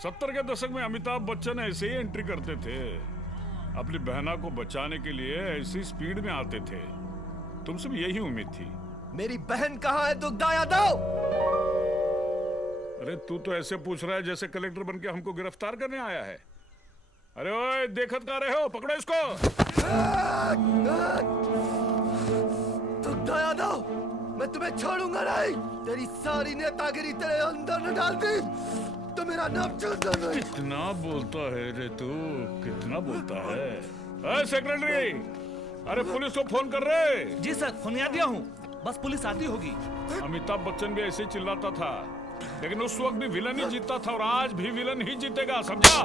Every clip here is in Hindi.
70 के दशक में अमिताभ बच्चन ऐसे ही एंट्री करते थे। अपनी बहना को बचाने के लिए ऐसी स्पीड में आते थे। तुमसे भी यही उम्मीद थी। मेरी बहन कहाँ है दुग्धा यादव? अरे तू तो ऐसे पूछ रहा है जैसे कलेक्टर बन के हमको गिरफ्तार करने आया है। अरे ओए, देखत का रहे हो? पकड़ो इसको। दुग्धा यादव, मैं तुम्हें छोड़ूंगा नहीं। तेरी सारी नेतागिरी तेरे अंदर न डाल दी तो मेरा नाम चलता नहीं। कितना बोलता है रे तू, कितना बोलता है। अरे सेक्रेटरी, अरे पुलिस को फोन कर रहे। जी सर, फोन याद दिया हूँ, बस पुलिस आती होगी। अमिताभ बच्चन भी ऐसे ही चिल्लाता था, लेकिन उस वक्त भी विलन ही जीतता था और आज भी विलन ही जीतेगा, समझा?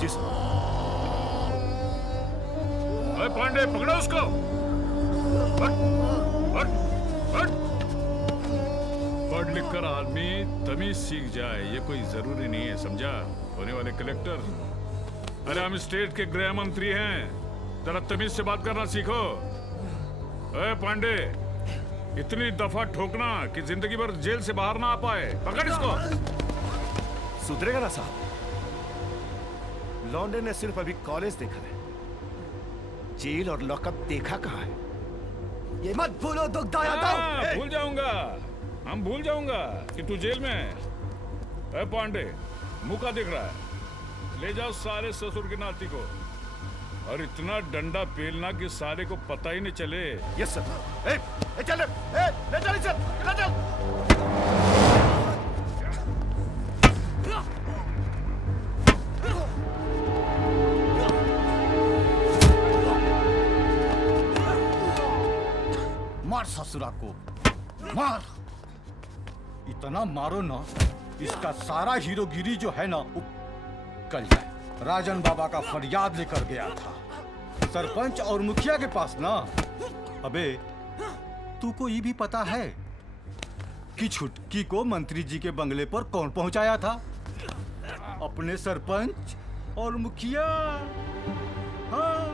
जी सर। अरे पांडे, पकड़ो उसको। हट, हट, हट। पढ़ लिख कर आदमी तमीज सीख जाए, ये कोई जरूरी नहीं है, समझा? होने वाले कलेक्टर। अरे हम स्टेट के गृह मंत्री हैं, जरा तमीज से बात करना सीखो। अरे पांडे, इतनी दफा ठोकना कि जिंदगी भर जेल से बाहर ना आ पाए। पकड़ इसको। सुधरेगा ना साहब? लौंडे ने सिर्फ अभी कॉलेज देखा है, जेल और लॉकअप देखा कहाँ है? ये मत भूलो दुग्धा यादव। भूल जाऊंगा, हम भूल जाऊंगा कि तू जेल में है। पांडे, मुंह का दिख रहा है, ले जाओ सारे ससुर की नाती को और इतना डंडा पेलना कि सारे को पता ही नहीं चले। Yes sir. चल, ले चल इसे, ले चल। मार ससुरा को, मार। इतना मारो ना, इसका सारा हीरोगिरी जो है ना कल जाए। राजन बाबा का फरियाद लेकर गया था सरपंच और मुखिया के पास ना। अबे तू को ये भी पता है कि छुटकी को मंत्री जी के बंगले पर कौन पहुंचाया था? अपने सरपंच और मुखिया। हाँ।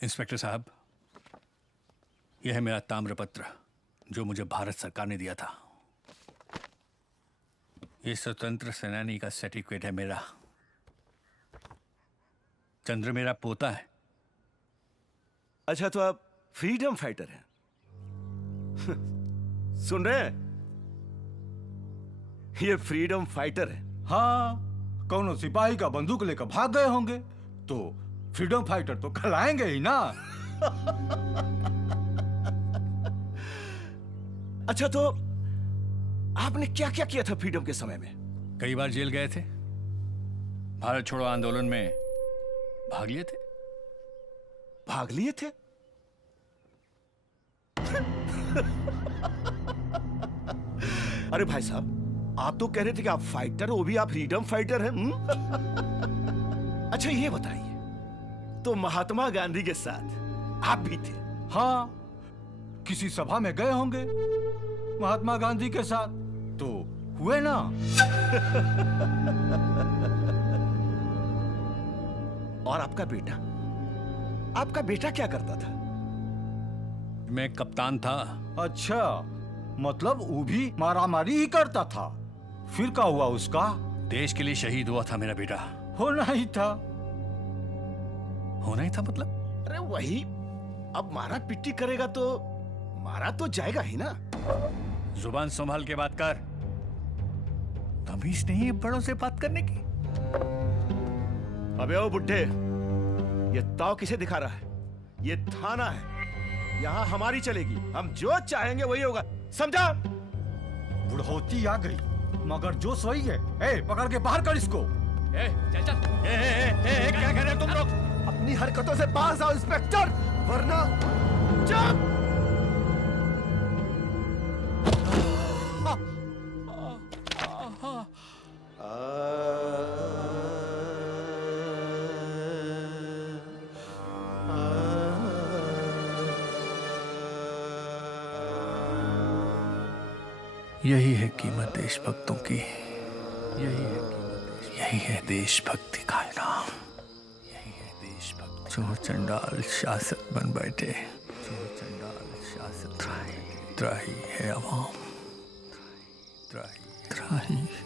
इंस्पेक्टर साहब, यह है मेरा ताम्रपत्र जो मुझे भारत सरकार ने दिया था। ये स्वतंत्र सेनानी का सर्टिफिकेट है मेरा। चंद्र मेरा पोता है। अच्छा, तो आप फ्रीडम फाइटर हैं? सुन रहे हैं? ये फ्रीडम फाइटर है। हाँ, कौनो सिपाही का बंदूक लेकर भाग गए होंगे तो फ्रीडम फाइटर तो कहलाएंगे ही ना। अच्छा, तो आपने क्या क्या किया था फ्रीडम के समय में? कई बार जेल गए थे, भारत छोड़ो आंदोलन में भाग लिए थे। भाग लिए थे? अरे भाई साहब, आप तो कह रहे थे कि आप फाइटर हो, वो भी आप फ्रीडम फाइटर हैं। अच्छा ये बताइए तो महात्मा गांधी के साथ आप भी थे। हाँ, किसी सभा में गए होंगे महात्मा गांधी के साथ, तो हुए ना। और आपका बेटा क्या करता था? मैं कप्तान था। अच्छा, मतलब वो भी मारामारी ही करता था। फिर क्या हुआ उसका? देश के लिए शहीद हुआ था मेरा बेटा। होना ही था। होना ही था मतलब? अरे वही, अब मारा पिट्टी करेगा तो मारा तो जाएगा ही ना। जुबान संभाल के बात कर। तमीज नहीं है बड़ों से बात करने की। अबे ओ बुड्ढे, ये ताव किसे दिखा रहा है? ये थाना है, यहाँ हमारी चलेगी। हम जो चाहेंगे वही होगा, समझा? बुढ़ौती आ गई मगर जोश वही है। ए, पकड़ के बाहर कर इसको। चल चल। क्या कर रहे हो तुम लोग? अपनी हरकतों से बाहर आओ इंस्पेक्टर, वरना चुप। यही है कीमत देशभक्तों की। यही है देशभक्ति का इनाम। यही है देशभक्त। जो चंडाल शासक बन बैठे, त्राही है अवाम। त्राही है।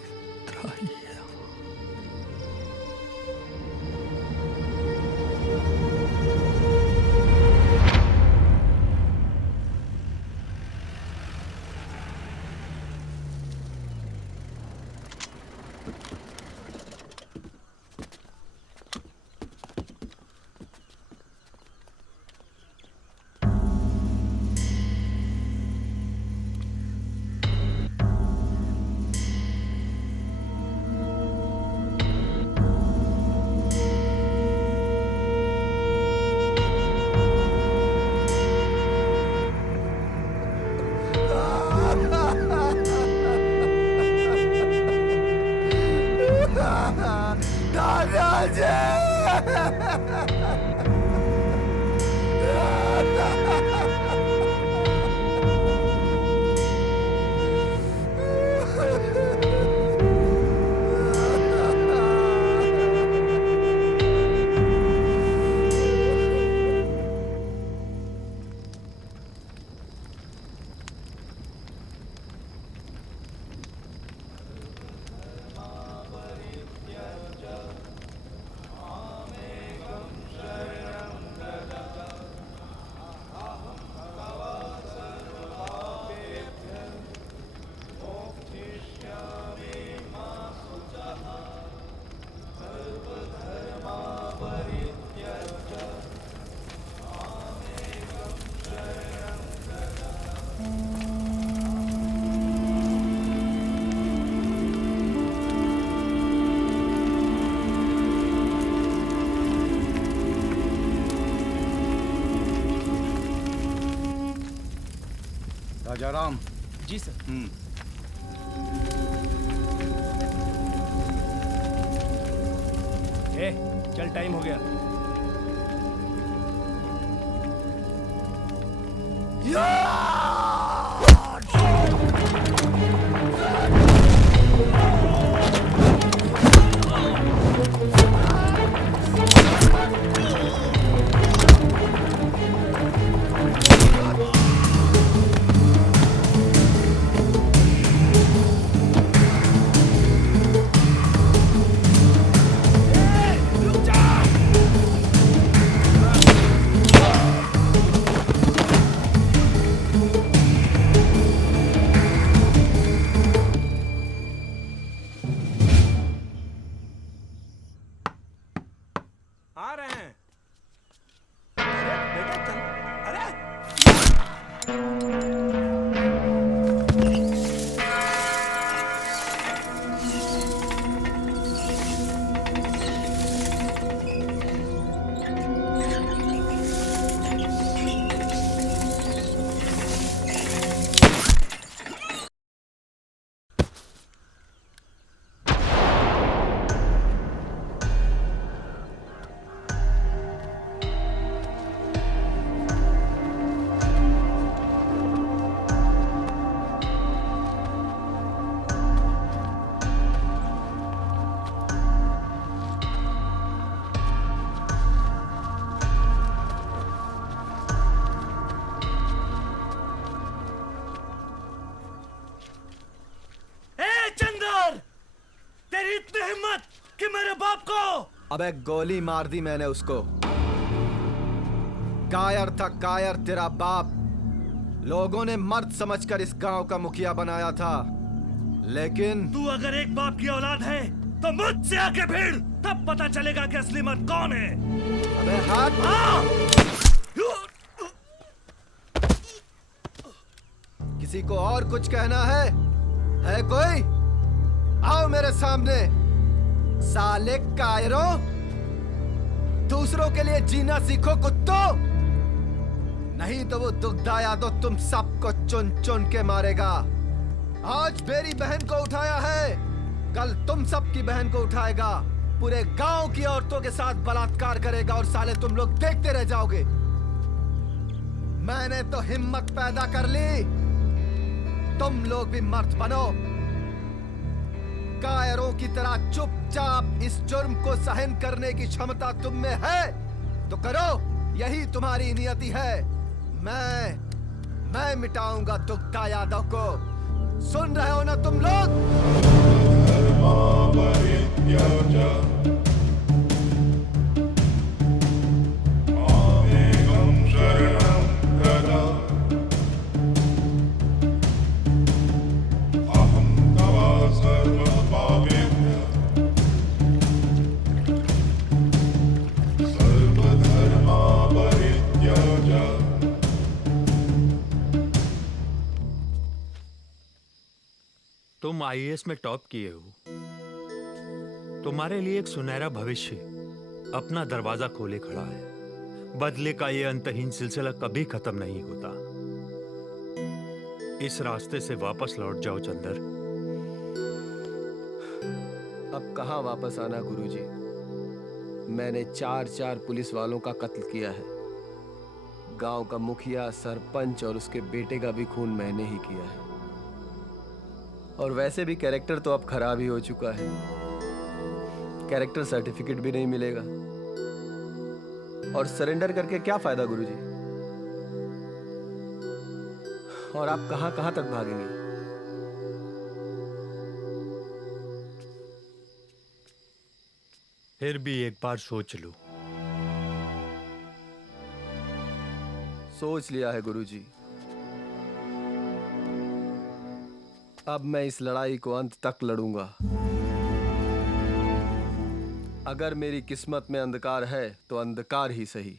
राजाराम। जी सर। चल टाइम हो गया। आ रहे हैं। बेटा चल। अरे अबे गोली मार दी मैंने उसको। कायर था कायर तेरा बाप। लोगों ने मर्द समझकर इस गांव का मुखिया बनाया था, लेकिन तू अगर एक बाप की औलाद है तो मुझसे आके भिड़, तब पता चलेगा कि असली मर्द कौन है। अबे हाथ किसी को और कुछ कहना है कोई? आओ मेरे सामने। साले कायरों, दूसरों के लिए जीना सीखो कुत्तों, नहीं तो वो दुग्धा यादव तुम सबको चुन चुन के मारेगा। आज मेरी बहन को उठाया है, कल तुम सबकी बहन को उठाएगा, पूरे गांव की औरतों के साथ बलात्कार करेगा और साले तुम लोग देखते रह जाओगे। मैंने तो हिम्मत पैदा कर ली, तुम लोग भी मर्द बनो। कायरों की तरह चुपचाप इस जुर्म को सहन करने की क्षमता तुम में है तो करो, यही तुम्हारी नियति है। मैं मिटाऊंगा दुग्धा यादव को। सुन रहे हो ना तुम लोग? तुम आईएएस में टॉप किए हो, तुम्हारे लिए एक सुनहरा भविष्य अपना दरवाजा खोले खड़ा है। बदले का ये अंतहीन सिलसिला कभी खत्म नहीं होता। इस रास्ते से वापस लौट जाओ चंदर। अब कहां वापस आना गुरुजी? मैंने 4 पुलिस वालों का कत्ल किया है। गांव का मुखिया, सरपंच और उसके बेटे का भी खून मैंने ही किया है। और वैसे भी कैरेक्टर तो अब खराब ही हो चुका है, कैरेक्टर सर्टिफिकेट भी नहीं मिलेगा। और सरेंडर करके क्या फायदा गुरुजी? और आप कहां कहां तक भागेंगे? फिर भी एक बार सोच लो। सोच लिया है गुरुजी। अब मैं इस लड़ाई को अंत तक लड़ूंगा। अगर मेरी किस्मत में अंधकार है तो अंधकार ही सही।